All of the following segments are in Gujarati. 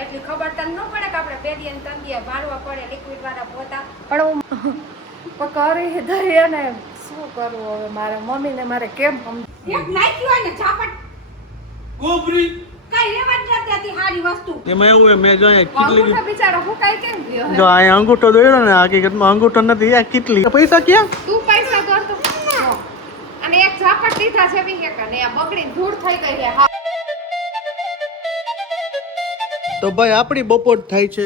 એટલી ખબર તને ન પડે કે આપણે પેઢી ને તંદિયા મારવા પડે લિક્વિડ વાળા પોતા પણ હું કરી દઈએ ને શું કરવું હવે મારે મમ્મી ને મારે કેમ એક નાખ્યું હોય ને ઝાપટ ગોબરી કઈ લેવા જ નથી હતી સારી વસ્તુ એમાં એવું હે મેં જો કેટલી અંગૂઠો બિચારો હું કઈ કેમ ગયો જો આ અંગૂઠો દોર્યો ને હકીકતમાં અંગૂઠો નથી આ કેટલી પૈસા ક્યાં તું પૈસા કરતો અને એક ઝાપટ લીધા છે બી એક અને આ બગડીને ધૂળ થઈ ગઈ છે તો ભાઈ આપણી બપોર થાય છે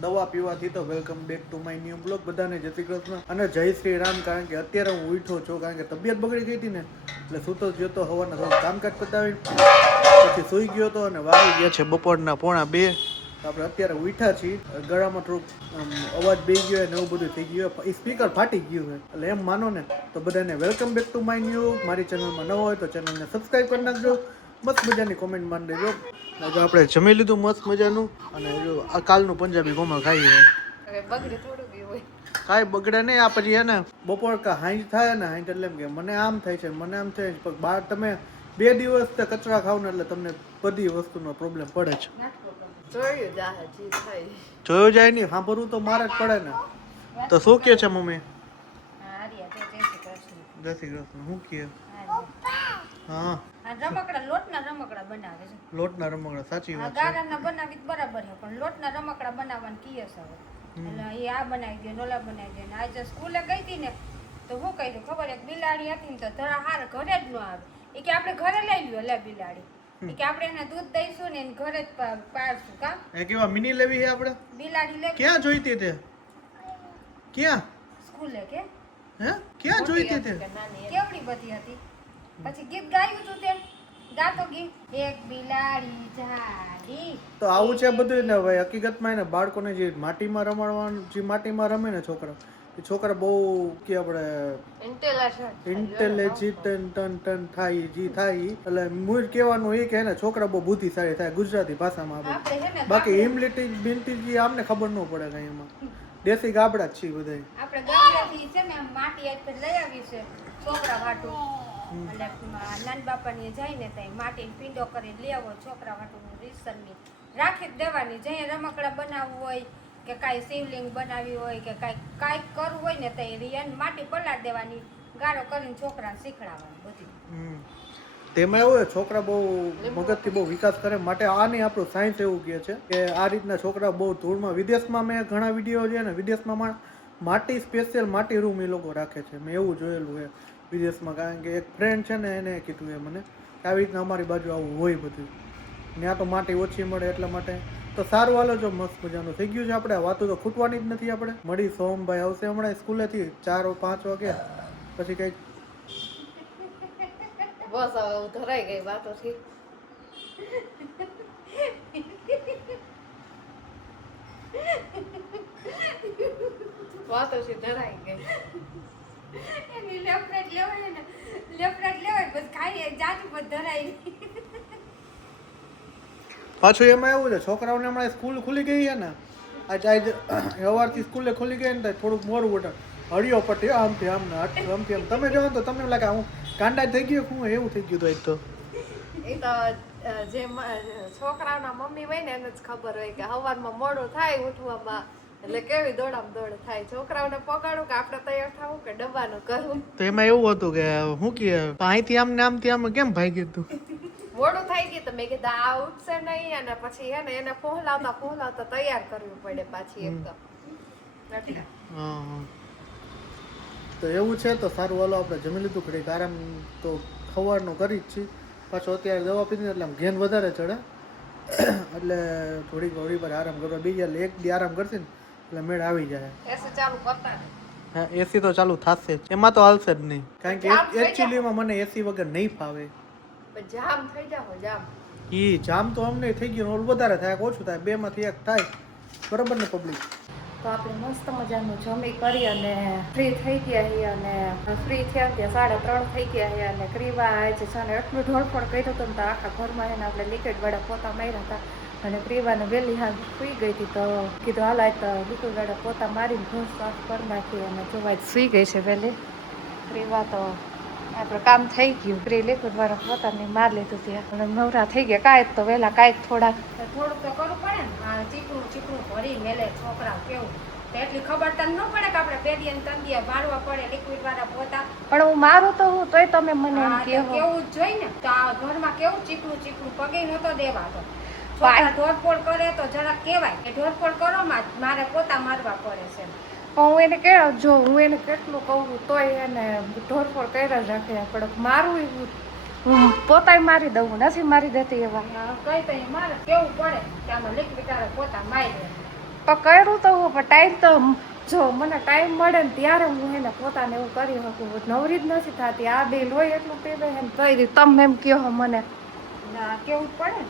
દવા પીવાથી તો welcome back to my new blog બધાને જય શ્રી કૃષ્ણ અને જય શ્રી રામ કારણ કે અત્યારે હું ઉઠ્યો છું કારણ કે તબિયત બગડી ગઈ હતી ને એટલે સૂતો જ તો હવારના થોડું કામકાજ પતાવી પછી સૂઈ ગયો હતો અને વાગી ગયા છે બપોરના 1:30 આપણે અત્યારે ઉઠ્યા છીએ ગળામાં થોડુંક અવાજ બેસી ગયો ને એવું બધું થઈ ગયું એ સ્પીકર ફાટી ગયું છે એટલે એમ માનો ને તો બધાને welcome back to my new મારી ચેનલમાં ન હોય તો ચેનલને સબસ્ક્રાઈબ કરી નાખજો મસ્ત મજાની કોમેન્ટ માન દેજો જો આપણે જમી લીધું મસ્ત મજાનું અને જો આ કાલનું પંજાબી કોમળ ખાઈએ બગડે થોડું બી હોય કાંઈ બગડે નહીં આ પછી હે ને બપોર કા હાંજ થાય ને હાંજ એટલે એમ કે મને આમ થાય છે મને આમ થાય છે પણ બહાર તમે 2 દિવસ તે કચરા ખાવ ને એટલે તમને બધી વસ્તુનો પ્રોબ્લેમ પડે છે જોયું જાય નહીં સાંભળવું તો મારે જ પડે ને તો શું કહે છે મમ્મી જય શ્રી કૃષ્ણ શું કહે હા રમકડા લોટના રમકડા બનાવે છે લોટના રમકડા સાચી વાત છે ગારાના બનાવી બરાબર છે પણ લોટના રમકડા બનાવવાનું કીએ છે હવે એટલે એ આ બનાવી દે નોલા બનાવી દે ને આજે સ્કૂલે ગઈ હતી ને તો હું કહી દઉં ખબર એક બિલાડી હતી ને તો ધરા હાર ઘરે જ ન આવે એ કે આપણે ઘરે લઈ લ્યો લે બિલાડી એ કે આપણે એને દૂધ દઈશું ને એને ઘરે જ પાડશું કા એ કેવા મિની લેવી છે આપણે બિલાડી લે ક્યાં જોઈતી તે ક્યાં સ્કૂલે કે હે ક્યાં જોઈતી તે કેવડી બધી હતી પછી ગીત ગાયું તું તેમ ગાતો ગીત એક બિલાડી જાડી તો આવું છે બધું ને ભાઈ હકીકતમાં એને બાળકોને જે માટીમાં રમાડવાનું જે માટીમાં રમે ને છોકરા બહુ કે આપણે ઇન્ટેલિજન્ટ થાય જી થાય એટલે મૂળ કહેવાનું એ કે ને છોકરા બહુ બુદ્ધિશાળી થાય ગુજરાતી ભાષામાં આપણે બાકી હિમલીટી બિનતી આમને ખબર ન પડે કઈ એમાં દેશી ગાબડા જ છે બધા આપણે ગામડેથી છે ને માટી આજ લઈ આવી છે છોકરા વાટું એટલે નાન બાપાની જાય ને ત્યાં માટી પીંડો કરી લેવો છોકરા વાટું રીસરની રાખી જ દેવાની જઈએ રમકડા બનાવવું હોય કે કાંઈ શિવલિંગ બનાવી હોય કે કાંઈક કરવું હોય ને તો માટી પલાળ દેવાની ગાળો કરીને છોકરાને શીખડાવવાનું બધું તેમાં એવું હોય છોકરા બહુ મગજથી બહુ વિકાસ કરે માટે આની આપણું સાયન્સ એવું કહે છે કે આ રીતના છોકરા બહુ ધૂળમાં વિદેશમાં મેં ઘણા વિડીયો છે ને વિદેશમાં માટી સ્પેશિયલ માટી રૂમ એ લોકો રાખે છે મેં એવું જોયેલું છે વિદેશમાં કારણ કે એક ફ્રેન્ડ છે ને એને કીધું એ મને કે આવી રીતના અમારી બાજુ આવું હોય બધું ત્યાં તો માટી ઓછી મળે એટલા માટે તો સારું હાલો જો મસ્ત મજાનું થઈ ગયું છે આપણે વાતો તો ખૂટવાની જ નથી આપણે મળી સોમભાઈ આવશે હમણાં સ્કૂલેથી 4-5 વાગે પછી કંઈક બસ હવે ધરાઈ ગઈ વાતોથી વાતોથી ધરાઈ ગઈ એની લેફ્ટ લેવાય ને લેફ્ટ લેવાય બસ ખાઈ જાજુ બસ ધરાઈ પાછું એમાં એવું છે છોકરાઓને હમણાં સ્કૂલ ખુલી ગઈ છે ને આજે સવારથી સ્કૂલે ખુલી ગઈ ને થોડુંક મોડું ઉઠે હળિયો પટ્ટી આમથી આમ ને આમથી આમ તમે જો તો તમને લાગે હું કાંડા થઈ ગયો હું એવું થઈ ગયું તો એ તો જે છોકરાઓના મમ્મી હોય ને એને જ ખબર હોય કે સવારમાં મોડું થાય ઉઠવામાં એટલે કેવી દોડામ દોડ થાય છોકરાઓને પકડું કે આપણે તૈયાર થવું કે ડબ્બાનું કરવું તો એમાં એવું હતું કે હું કે અહીંથી આમ ને આમથી આમ કેમ ભાગી તું મોડું થઈ ગયું તો મેં કીધું આ ઉઠશે નહીં અને પછી હે ને એને પહોંલાવતા તૈયાર કરવી પડે પાછી એકદમ તો એવું છે તો સારું હાલો આપણે જમી લીધું ઘડીક આરામ તો સવારનું કરી જ છીએ પાછો અત્યારે દવા પીધી એટલે આમ ઘેન વધારે ચડે એટલે થોડીક ઘડી પર આરામ કરવા બીજા એટલે 1 દી આરામ કરશે ને એટલે મેળ આવી જાય એસી ચાલુ કરતા હા એસી તો ચાલુ થશે જ એમાં તો હાલશે જ નહીં કારણ કે એકચ્યુઅલીમાં મને એસી વગર નહીં ફાવે જામ થઈ જાવ જામ જામ તો અમને થઈ ગયું ઓલ વધારે થાય ઓછું થાય 2 માંથી 1 થાય બરાબર ને પબ્લિક તો આપણે મસ્ત મજાનું જમી કરી અને ફ્રી થઈ ગયા છીએ અને ફ્રી થયા ત્યાં 3:30 થઈ ગયા છે અને ક્રીવા આજે છે ને એટલું ઢોળફોડ કર્યું હતું ને તો આખા ઘરમાં એને આપણે લિક્વિડ વાળા પોતા માર્યા હતા અને ક્રીવાને વહેલી હાલ સુઈ ગઈ હતી તો કીધું હાલ તો લિક્વિડ વાળા પોતા મારીને ઘૂસ સાફ કરી નાખી અને જોવા સુઈ ગઈ છે વહેલી ક્રીવા તો આપણું કામ થઈ ગયું ફ્રી લિક્વિડ વાળા પોતાને માર લીધું ત્યાં અને નવરા થઈ ગયા કાંઈ તો વહેલા કાંઈક થોડુંક તો કરવું પડે ને છોકરાઓ કેવું તો એટલી ખબર તને ન પડે કે આપણે બે દિન ત્રણ દિન મારવા પડે લિક્વિડ વાળા પોતા પણ હું મારું તો હું તોય તમે મને એમ હા, તો કહો કેવું જ જોઈ ને તો આ ઘરમાં કેવું ચીકણું ચીકણું પગે નતો દેવાતો છોકરા ઢોરપોળ કરે તો જરાક કહેવાય કે ઢોરપોળ કરો મારે પોતા મારવા પડે છે પણ હું એને કે જો હું એને કેટલું કહું તોય એને ઢોરફોડ કર્યા જ રાખે પણ મારું હું પોતાય મારી દઉં નથી મારી દેતી એવા કઈ કઈ મારે કેવું પડે કે આમાં લિક્વિડ વાળા પોતા મારી દે પણ કર્યું તો હું પણ ટાઈમ તો જો મને ટાઈમ મળે ને ત્યારે હું એને પોતાને એવું કરી શકું નવરી જ નથી થતી આ બે લોહી એટલું પીવે ને કઈ તમે એમ કહો મને ના કેવું જ પડે ને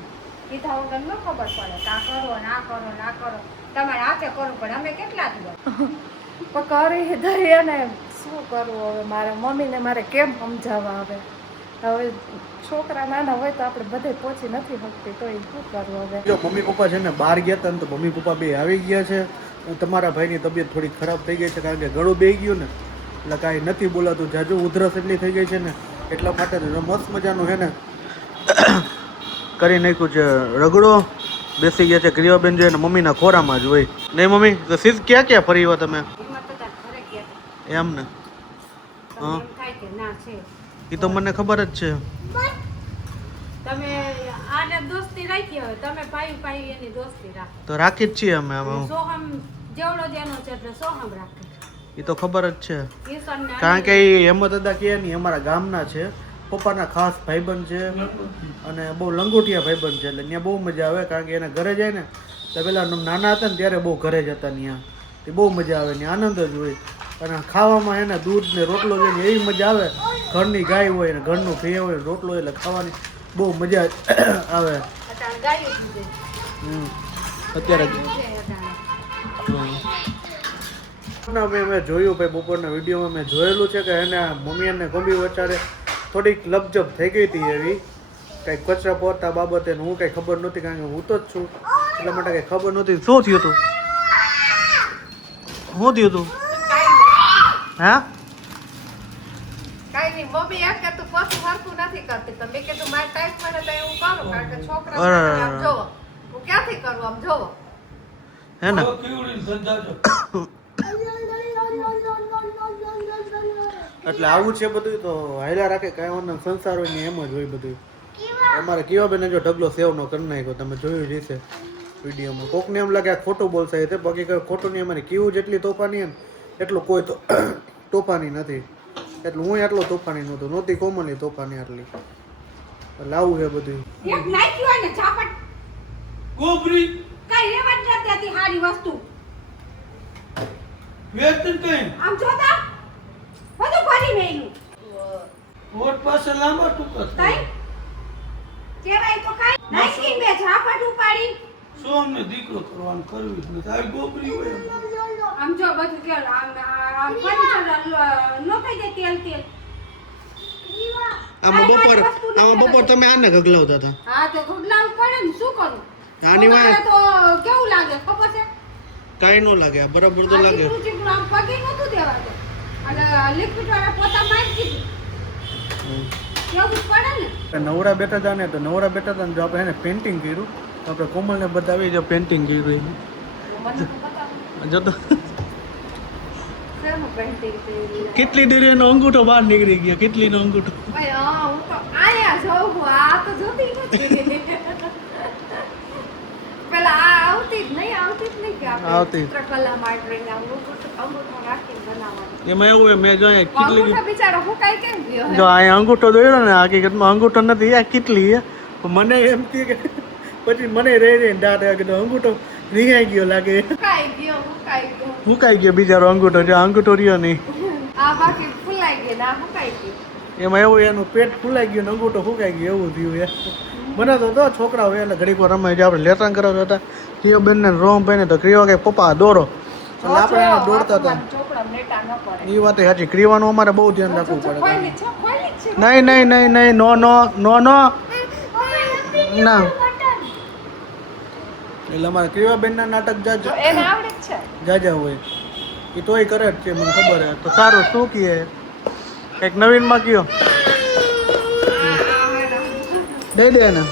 કીધા વગર ન ખબર પડે કે આ કરો ના કરો ના કરો તમારે હાથે કરવું પડે અમે કેટલા દિવસ પણ કરી દઈ અને શું કરવું હવે મારે મમ્મીને મારે કેમ સમજાવવા હવે છોકરા નાના હોય તો આપણે બધે પહોંચી નથી શકતી તો એ શું કરવું હવે જો મમ્મી પપ્પા છે ને બહાર ગયા હતા ને તો મમ્મી પપ્પા બે આવી ગયા છે અને તમારા ભાઈની તબિયત થોડી ખરાબ થઈ ગઈ છે કારણ કે ગળું બેહી ગયું ને એટલે કાંઈ નથી બોલાતું જાજુ ઉધરસ એટલી થઈ ગઈ છે ને એટલા માટે મસ્ત મજાનું છે ને કરી નાખ્યું છે રગડો બેસી ગયા છે ક્રિયાબેન જોઈને મમ્મીના ખોરામાં જ હોય નહીં મમ્મી તો સીધ ક્યાં ક્યાં ફરી આવ્યા તમે એમાં તો તાર ઘરે ગયા એમ ને તમને એમ થાય કે ના છે એ તો મને ખબર જ છે તમે આને દોસ્તી રાખી હોય તમે પાઈ એની દોસ્તી રાખો તો રાખી જ છીએ અમે આમાં સોહમ જેવડો જેનો છે એટલે સોહમ રાખે એ તો ખબર જ છે ઈશ્વરને કારણ કે એ હેમત દાદા કે નહીં અમારા ગામના છે પપ્પાના ખાસ ભાઈબંધ છે અને બહુ લંગોટિયા ભાઈબંધ છે એટલે ત્યાં બહુ મજા આવે કારણ કે એના ઘરે જાય ને તો પેલા નાના હતા ને ત્યારે બહુ ઘરે જતા ત્યાં તે બહુ મજા આવે ને આનંદ જ હોય અને ખાવામાં એને દૂધ ને રોટલો જોઈને એવી મજા આવે ઘરની ગાય હોય ને ઘરનું ભે હોય રોટલો એટલે ખાવાની બહુ મજા આવે અત્યારે ગાયું જ છે. અત્યારે મેં જોયું ભાઈ બપોરના વિડીયોમાં મેં જોયેલું છે કે એને મમ્મી અને ગમી વચારે થોડીક લપજપ થઈ ગઈ હતી એવી કંઈક કચરા પોતા બાબતે હું કંઈ ખબર નહોતી કારણ કે હું તો જ છું એટલા માટે કંઈ ખબર નહોતી શું થયું હતું શું થયું હતું હા કાઈ નહીં મમ્મી એમ કે તું પાછું હરખું નથી કરતી તો મેં કીધું મારે ટાઈમ મળે તો એવું કરું કારણ કે છોકરા આમ જોવો હું ક્યાંથી કરું આમ જોવો હે ને એટલે આવું છે બધું તો હાયલા રાખે કાંઈ વાંધો સંસાર હોય ને એમ જ હોય બધું અમારે કેવા બેને જો ઢગલો સેવ નો કરી નાખ્યો તમે જોયું જ હશે વિડીયોમાં કોકને એમ લાગે આ ખોટું બોલશે એ બાકી કઈ ખોટું નહીં અમારે કેવું જેટલી તોફાની ને એટલું કોઈ તો તોફાની નથી એટલે હું એટલો તોફાની નહોતી કોમલની તોફાની આટલી એટલે આવું છે બધું એક નાખ્યું હોય ને ઝાપટ ગોબરી કઈ રેવા જ નથી હતી હારી વસ્તુ વેતન કઈ આમ જોતા બધું ભરી મેલું વોટ પાસે લાંબા ટૂંકા કઈ થાય કેવાય તો કઈ નાખી મે ઝાપટ ઉપાડી શું અમને દીકરો કરવાનું કરવી જ નથી આવી ગોબરી હોય એમ. આમ જો બધું કે આમ ફર્નિચર નો કહી દે તેલ તેલ આમાં બપોર તમે આને ગગલાવતા હતા હા તો ગુડલાવ પડે ને શું કરું આની વાય તો કેવું લાગે ખબર છે કાંઈ ન લાગે આ બરાબર તો લાગે ચીકણું ચીકણું આમ પગે નતું દેવા દે અને લિક્વિડ વાળા પોતા મારી દીધું કેવું જ પડે ને નવરા બેઠા હતા ને તો નવરા બેઠા હતા ને જો આપણે એને પેન્ટિંગ કર્યું તો આપણે કોમલને બતાવી જો પેન્ટિંગ કર્યું જો તો શેનું painting કર્યું? કેટલી દેરી એનો અંગૂઠો બહાર નીકળી ગયો કેટલીનો અંગૂઠો ભાઈ, હા, હું તો આયા જોઉં છું. આ તો જોતી નથી. પેલા આ આવતી જ નહીં કે આપણે આવતી. ચિત્રકલા માટે અંગૂઠો રાખીને બનાવવાનું. એમાં એવું હોય મેં જો અહીંયા કેટલી અંગૂઠો બિચારો હુકાઈ કેમ ગયો હે? જો અહીંયા અંગૂઠો દોર્યો ને હકીકતમાં અંગૂઠો નથી આ કેટલી છે પણ મને એમ કે પછી મને રહી રહીને દાંત આવ્યા કીધું અંગૂઠો રીહાઈ ગયો લાગે હુકાઈ ગયો બિચારો અંગૂઠો જો અંગૂઠો રહ્યો નહીં આ બાકી ફૂલાઈ ગયો ને આ હુકાઈ ગયું. એમાં એવું એનું પેટ ફૂલાઈ ગયું ને અંગૂઠો ફૂકાઈ ગયો એવું થયું એ મને તો છોકરા હોય એટલે ઘડીક વાર રમાય આપણે લેસન કરાવતા હતા ક્રિયો બેન ને રોમ ભાઈ ને તો ક્રિયો કે પપ્પા દોરો એટલે આપણે એને દોડતા હતા છોકરા નેટા ન પડે. એ વાત સાચી ક્રિવાનું અમારે બહુ ધ્યાન રાખવું પડે ખોલી છે, ખોલી છે. નહીં નો ના એટલે અમારે ક્રિયાબેન ના નાટક જો એને આવડે જ છે. જાજા હોય એ તોય કરે જ છે મને ખબર હે તો સારું શું કહે કંઈક નવીનમાં કયો દઈ દે ને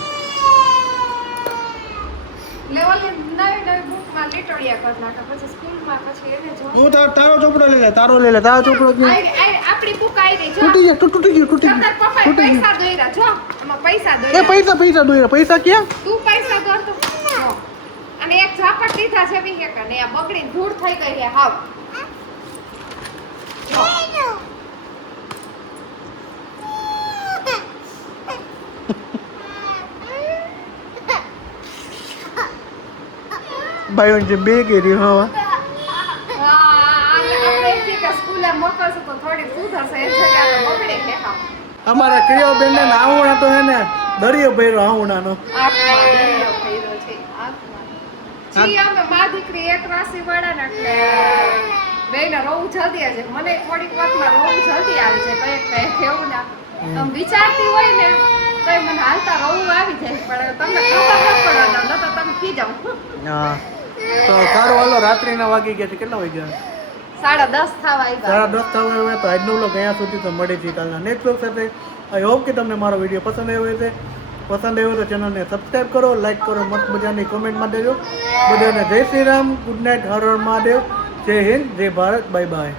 લેવલે નવી નવી નવી બુકમાં લીટોડિયા કરી નાખે પછી સ્કૂલમાં પછી એને જો હું તારો ચોપડો લઈ લે તારો ચોપડો ક્યાં? આપણી બુક આવી રહી જો તૂટી ગયો તૂટી ગયો તાર પપ્પાએ પૈસા દોર્યા જો આમાં પૈસા એ દોર્યા પૈસા દોર્યા પૈસા ક્યાં? તું પૈસા દોરતો જો. અને એક ઝાપટ દીધા છે બી કે ને આ બગડીને ધૂળ થઈ ગઈ છે હાવ જો. ભાઈઓ જે બે કેરી હા આપણે એથી કે સ્કૂલે મોકલશું તો થોડી સુધરશે એ જગ્યાએ બગડે કે હાવ અમારા ક્રિયા બેન ને આવુણા તો હે ને દરિયો ભર્યો આવુણાનો આંખમાં દરિયો ભર્યો છે આંખમાં. જી અમે મા દીકરી એક રાશિ વાળા ને એટલે બેયને રોવું જલ્દી આવે છે મને થોડીક વારમાં રોવું જલ્દી આવે છે કઈક એવું ના આમ વિચારતી હોય ને તો મને હાલતા રોવું આવી જાય પણ તમને ખબર ન પડવા દઉં ન તો તમે ખીજાવ હા તો સારું હાલો રાત્રિના વાગી ગયા છે કેટલા વાગ્યા 10:30 થવા આવ્યા 10:30 થવા આવ્યા તો આજનો વ્લોગ અહીંયા સુધી તો મળી છે કાલના નેક્સ્ટ વ્લોગ સાથે આઈ હોપ કે તમને મારો વિડીયો પસંદ આવ્યો હશે પસંદ આવ્યો તો ચેનલને સબસ્ક્રાઇબ કરો લાઈક કરો મસ્ત મજાની કોમેન્ટમાં દેજો બધાને જય શ્રી રામ ગુડ નાઇટ હર હર મહાદેવ જય હિન્દ જય ભારત બાય બાય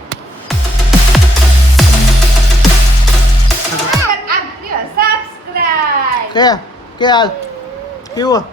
સબસ્ક્રાઇબ કે હાલ કેવું